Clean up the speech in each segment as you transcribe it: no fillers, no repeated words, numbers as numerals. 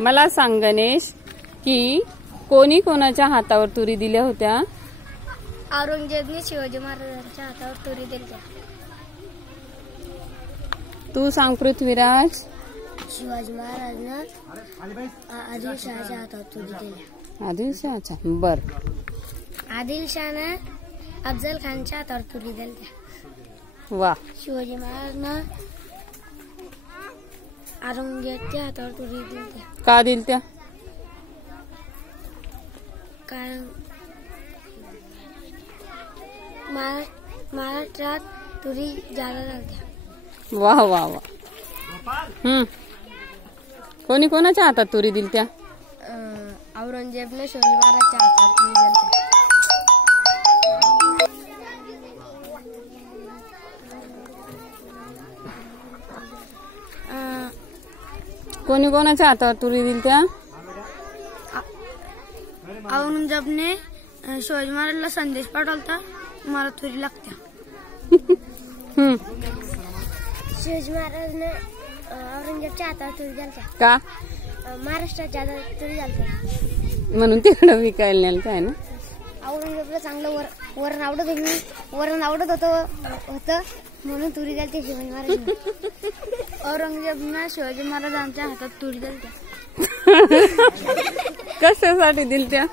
मला सांग गणेश की कोणी कोणाच्या हातावर तुरी दिल्या होत्या? औरंगजेबने शिवाजी महाराजांच्या हातावर तुरी दिल्या. तू सांग पृथ्वीराज. शिवाजी महाराजांना आदिलशहाच्या हातावर तुरी दिल्या. आदिलशहाच्या. बर. आदिलशहाने अफजल खानच्या हातावर तुरी दिल्या. वा. शिवाजी महाराजांना औरंगजेबच्या हातावर तुरी दिल्या. का दिल्या? कारण महाराष्ट्रात तुरी जादा झाल्या. वा वा वा. कोणी कोणाच्या हातात तुरी दिल्या? औरंगजेबने शिवाजी महाराजांच्या हातावर तुरी दिल्या. कोणी कोणाच्या हातावर तुरी दिल्या? औरंगजेबने शिवाजी महाराजांना संदेश पाठवला, मला तुरी लागत्या. शिवाजी महाराजांनी औरंगजेबच्या हातावर तुरी दिल्या. का? महाराष्ट्राच्या हातावर तुरी दिल्या म्हणून तिकडं विकायला नेलं काय ना. औरंगजेबला चांगलं वरण आवडत होतं म्हणून तुरी दिली शिवाजी महाराज. औरंगजेबने शिवाजी महाराजांच्या हातात तुरी दिल्या. कशासाठी दिल्या?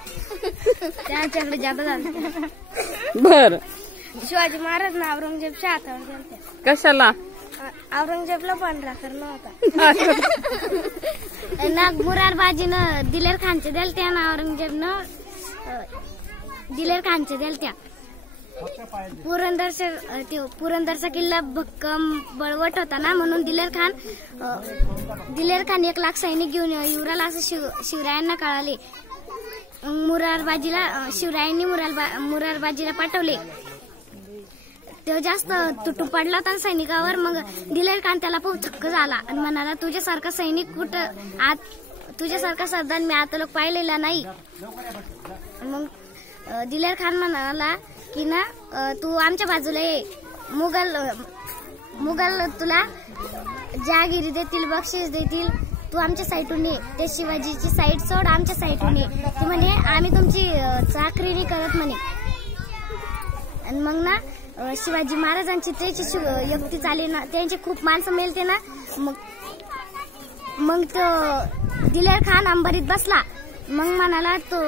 त्यांच्याकडे जादा झालं. बर. शिवाजी महाराजांना औरंगजेबच्या हातावर दिल्या. कशाला? औरंगजेबला पांढरा करणं होता. मुरारबाजीनं दिलेर खानचे दिलत्या ना औरंगजेबनं दिलेर खानचे दिलत्या. पुरंदरचा किल्ला भक्कम बळवट होता ना, म्हणून दिलेर खान 1 लाख सैनिक घेऊन युवराला असं शिवरायांना कळाले. शिवरायांनी मुरारबाजीला पाठवले. तो जास्त तुटू पडला होता सैनिकावर. मग दिलेर खान त्याला खूप थक्क झाला आणि म्हणाला, तुझ्यासारखा सैनिक कुठं तुझ्यासारखा सरदार मी आता लोक पाहिलेला नाही. मग दिलेर खान म्हणाला की ना, तू आमच्या बाजूला ये. मुघल तुला जहागिरी देतील, बक्षीस देतील, तू आमच्या साईडून ये. ते शिवाजीची साईड सोड, आमच्या साईडून ये. ती म्हणे आम्ही तुमची चाकरी नाही करत म्हणे. आणि मग ना शिवाजी महाराजांची त्याची युक्ती चालली ना, त्यांचे खूप माणसं मेलते ना. मग तो दिलेर खान अंबारीत बसला. मग म्हणाला, तो